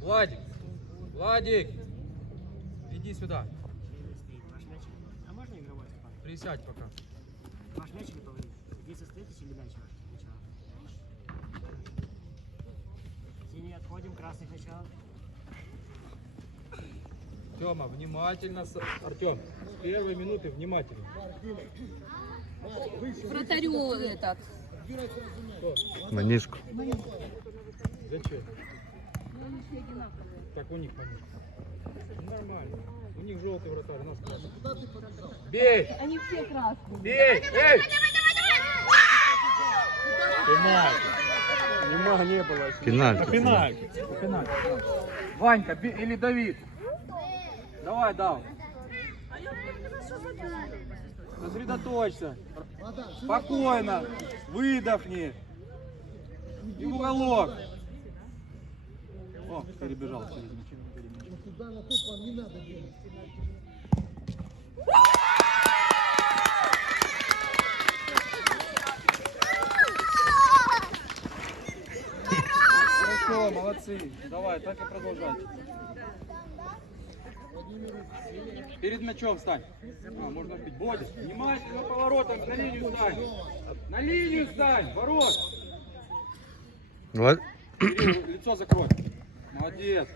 Владик, Владик, иди сюда. А можно игровой? Присядь пока. Ваш мячик готовый? Здесь остаетесь или мяч? Синий отходим, красный сначала. Тёма, внимательно. Артем, с первой минуты внимательно. Вратарю этот. Манишку. Зачем? Так у них конечно. Ну, Нормально. У них желтый вратарь, у нас красный. Бей! Они все красные. Бей! Эй! Нема, не было. Пенальти. Пенальти. Ванька би- или Давид? Давай, дал. Сосредоточься. Спокойно. Выдохни. И в уголок. О, перебежал через мяч. Хорошо, молодцы. Давай, так и продолжайте. Перед мячом встань. А, можно бить. Бодя, внимательно поворотом на линию встань. На линию встань, ворот. Ла- Кирилл, Лицо закрой. Молодец.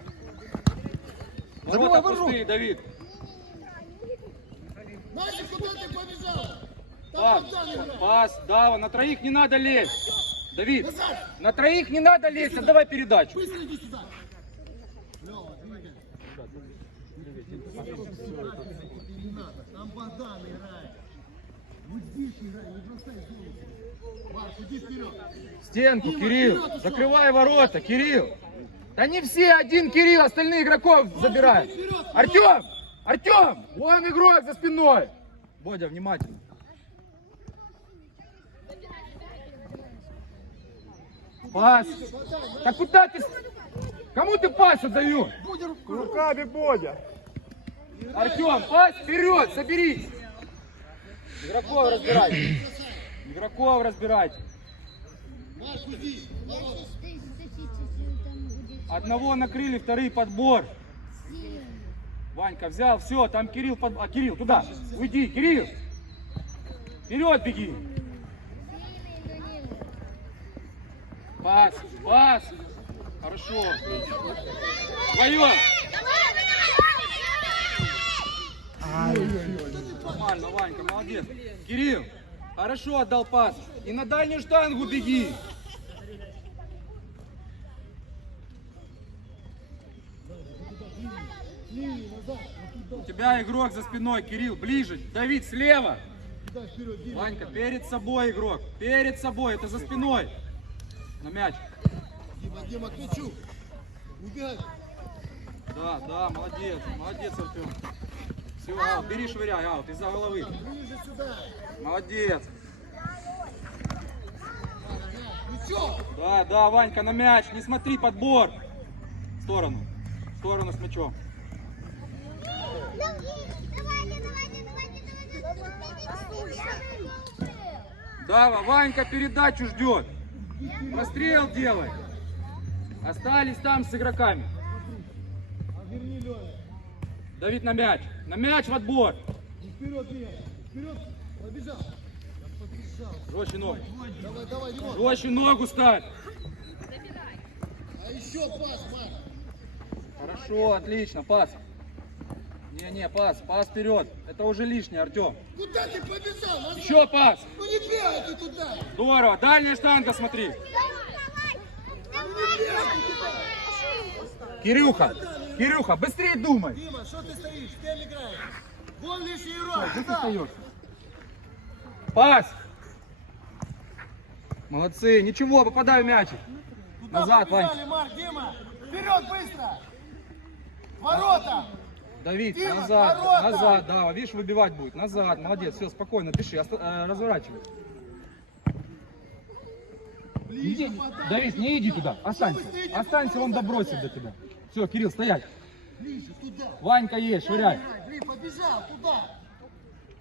Ворота пустые, Давид. Настя, куда ты побежал? Пас, пас, Дава, на троих не надо лезть. Давид, на троих не надо лезть, отдавай передачу. Быстро иди сюда. Лёва, двигай. Не надо, там Богдан играет. Вот здесь играй, не бросай зону. Марк, иди вперед. Стенку, Кирилл, закрывай ворота, Кирилл. Да не все, один Кирилл, остальные игроков забирают. Артем, Артем, вон игрок за спиной. Бодя, внимательно. Пас. Да куда ты? Кому ты пас отдаешь? Руками, Бодя. Артем, пас вперед, соберись. Игроков разбирайте. Игроков. Ворота. Одного накрыли, вторые подбор. Ванька взял, все, там Кирилл под... А, Кирилл, туда. Уйди, Кирилл. Вперед беги. Пас, пас. Хорошо. Вдвоем. Нормально, Ванька, молодец. Кирилл, хорошо отдал пас. И на дальнюю штангу беги. У тебя игрок за спиной, Кирилл, ближе. Давид, слева. Ванька, перед собой игрок. Перед собой, это за спиной. На мяч. Дима, Дима. Убегай. Да, да, молодец. Молодец, Артем. Все, аут, бери, швыряй, аут, из-за головы. Молодец. Да, да, Ванька, на мяч. Не смотри, подбор. В сторону. В сторону с мячом. Дава, Ванька передачу ждет. Прострел делай. Остались там с игроками. Давид на мяч. На мяч в отбор. И вперед, Дима. Вперед. Побежал. Побежал. Жестче ногу. Давай, давай, Дима. Жестче ногу ставь. А еще пас, Марк. Хорошо, отлично, пас. Не-не, пас, пас вперед. Это уже лишнее, Артем. Куда ты побежал? Назад. Еще пас. Ну не бегай ты туда. Здорово. Дальняя штанга, смотри. Кирюха, Кирюха, быстрее думай. Дима, что ты стоишь? Кем играешь? Вон лишний игрок. Где ты стоишь? Пас. Молодцы, ничего, попадай в мячик. Туда Назад, побежали, Марк, Дима. Вперед, быстро. Ворота. Давид, Дима, назад, ворота! назад, да, видишь, выбивать будет. Назад, молодец, все, спокойно, пиши, э, разворачивай. Ближе Иди, подай. Давид, не иди туда, останься. Останься, он добросит до тебя. Все, Кирилл, стоять. Ближе, туда. Ванька есть, швыряй. Блин, побежал, туда.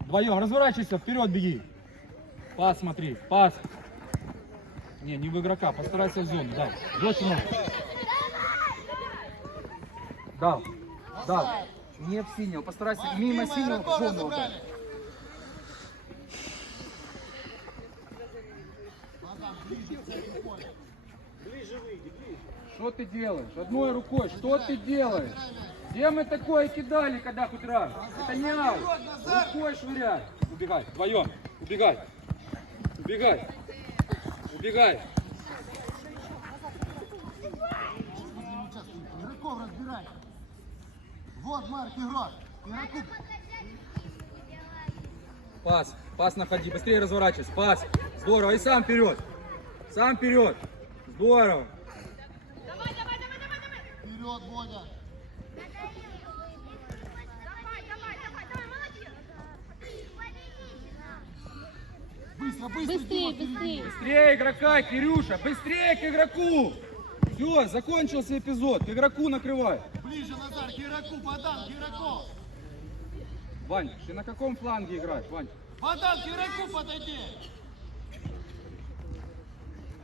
Вдвоем, разворачивайся, вперед беги. Пас смотри, пас. Не, не в игрока, постарайся в зону, да. Жестче ногу. Дал, дал. Не в синего, постарайся мимо синего в зону. отдать. Богдан, ближе к центру поля. Что ты делаешь? Одной рукой, что ты делаешь? Где мы такое кидали, когда хоть раз? Это не аут. Рукой швыряй. Убегай, вдвоем. Убегай. Убегай. Убегай. Игроков разбирай. Вот Марк игрок. Игроку Пас, пас находи, быстрее разворачивайся, пас. Здорово, и сам вперед. Сам вперед. Здорово. Вперед, Бодя. Быстро, быстро, Быстрее, быстрее. Быстрее игрока, Кирюша, быстрее к игроку. Все, закончился эпизод, к игроку накрывай. Ближе, Назар, к игроку, Богдан, к игроку. Вань, ты на каком фланге играешь, Вань? Богдан, к игроку подойди.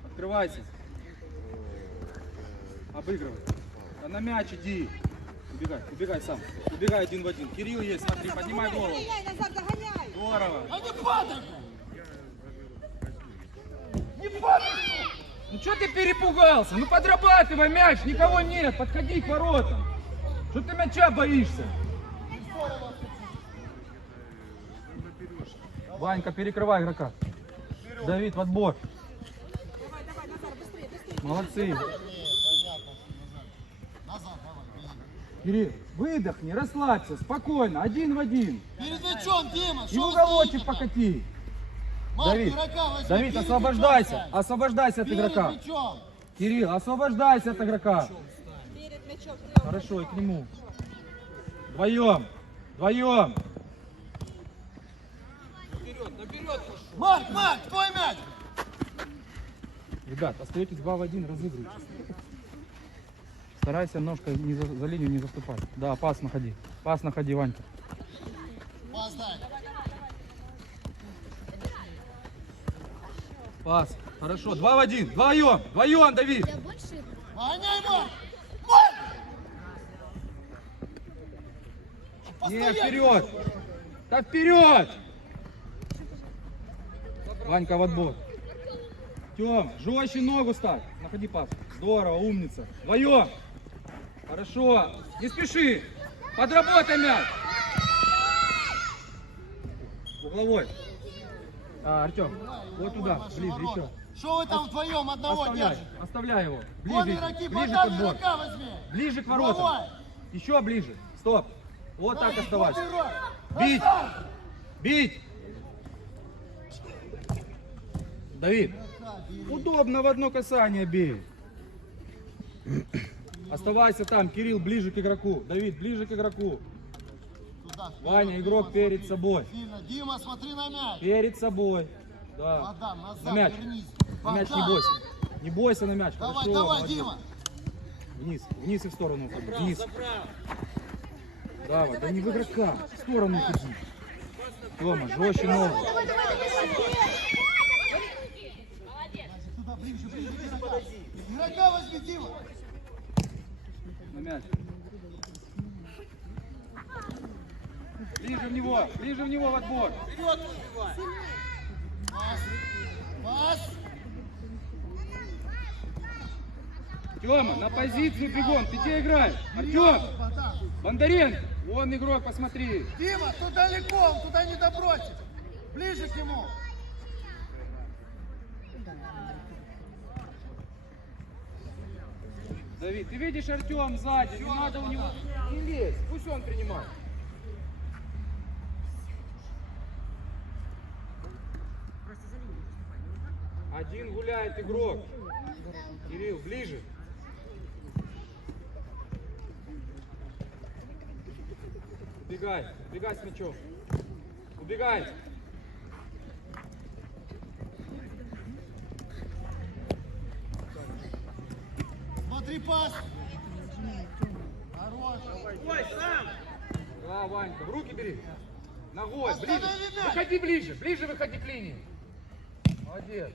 Открывайся. Обыгрывай. На мяч иди. Убегай, убегай сам. Убегай один в один. Кирилл есть, смотри, поднимай голову. Здорово. А не падай! Ну что ты перепугался? Ну подрабатывай мяч, никого нет, подходи к воротам. Что ты мяча боишься? Ванька, перекрывай игрока. Давид, в отбор. Молодцы. Назад, давай. Кирилл, выдохни, расслабься, спокойно, один в один. Перед мячом, Дима, И вы уголочек покати. Марк, Давид, игрока возьми, Давид, освобождайся, мячом освобождайся от игрока. мячом. Кирилл, освобождайся от игрока. Хорошо, и к нему. Вдвоем, вдвоем. Марк, Марк, твой мяч! Ребят, остаетесь 2 в 1, разыгрывайте. Старайся ножкой не за, за линию не заступать. Да, пас находи. Пас находи, Ванька. Пас дай. Пас. Хорошо, 2 в 1. Вдвоем, вдвоем, Давид. Гоняй, Марк! Марк! Не, вперед. Да вперед. Ванька в отбор. Тем, жестче ногу ставь. Находи пас. Здорово, умница. Вдвоем. Хорошо. Не спеши. Подработай мяч. Угловой. А, Артем, вот туда, ближе, еще. Что вы там вдвоем одного Оставляй, держите? оставляй его. Вон Ближе, игроки, ближе к отбору. игрока возьми! Ближе к воротам. Давай. Еще ближе. Стоп. Вот так оставайся. вот игрок. Бить! Бить! Давид, удобно в одно касание бей. Оставайся там, Кирилл, ближе к игроку. Давид, ближе к игроку. Туда, вперед, Ваня, Дима, игрок смотри. перед собой. Сильно. Дима, смотри на мяч. Перед собой. Да. Богдан, назад, На мяч. вернись. На мяч не бойся. Не бойся на мяч. Давай, Хорошо, давай, молодец. Дима. Вниз, вниз и в сторону уходи. Вниз. Давай, да не в игрока. В сторону уходи. Тома, жестче ногу. Туда, ближе, ближе, к игрока. Игрока возьми, Дима. На мяч. Ближе в него, ближе в него в отбор. Пас. Пас. Тёма, на позицию бегом. Ты где играешь? Артем, Богдан. Бондаренко. Вон игрок, посмотри. Дима, тут далеко, он туда не добросит. Ближе к нему. Давид, ты видишь Артем сзади, не надо у него. Не лезь, пусть он принимает. Один гуляет игрок. Кирилл, ближе. Убегай, убегай с мячом. Убегай. Смотри, пас. Хорош. Да, Ванька, в руки бери. Ногой, ближе. Выходи ближе, ближе выходи к линии. Молодец.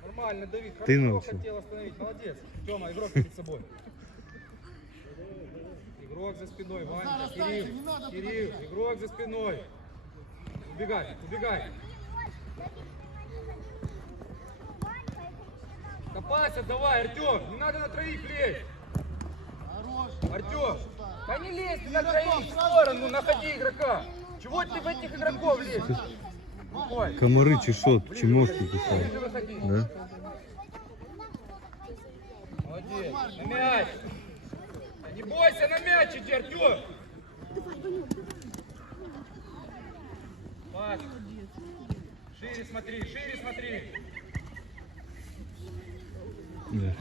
Нормально, Давид. Ты Хорошо научил. хотел остановить. Молодец. Тёма, игрок перед собой. Игрок за спиной. Ваня, Назар, Кирилл. останься, не надо туда Кирилл, игрок за спиной. Убегай, убегай. Копайся давай, Артем. Не надо на троих лезть. Хорош. Артем. Да не лезь ты на троих в сторону, находи игрока. Чего ты в этих игроков лезешь? Ой, Комары чешет, ближе кусают. выходи. Да? Молодец. На мяч. Не бойся, на мяч иди, Артем. Пас. Шире смотри, шире смотри. Да.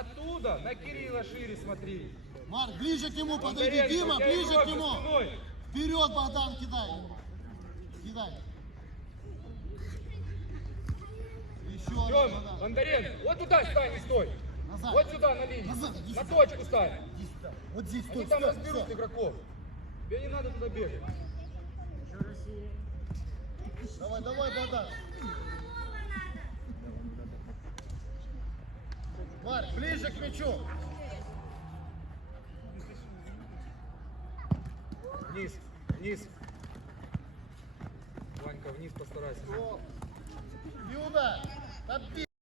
Оттуда на Кирилла шире смотри. Марк, ближе к нему подойди. Дима, ближе к нему. спиной. Вперед, Богдан, кидай. Кидай. Еще раз, Тёма, Богдан. Бондаренко, вот туда стань и стой. Назад. Вот сюда на линию. Назад, иди На сюда. точку стань. Иди сюда. Вот здесь, стой, Они там стой, разберут стой. игроков. Тебе не надо туда бегать. Давай, давай, Богдан. Марк, ближе к мячу. Вниз, вниз. Ванька, вниз постарайся. Юда, подбей.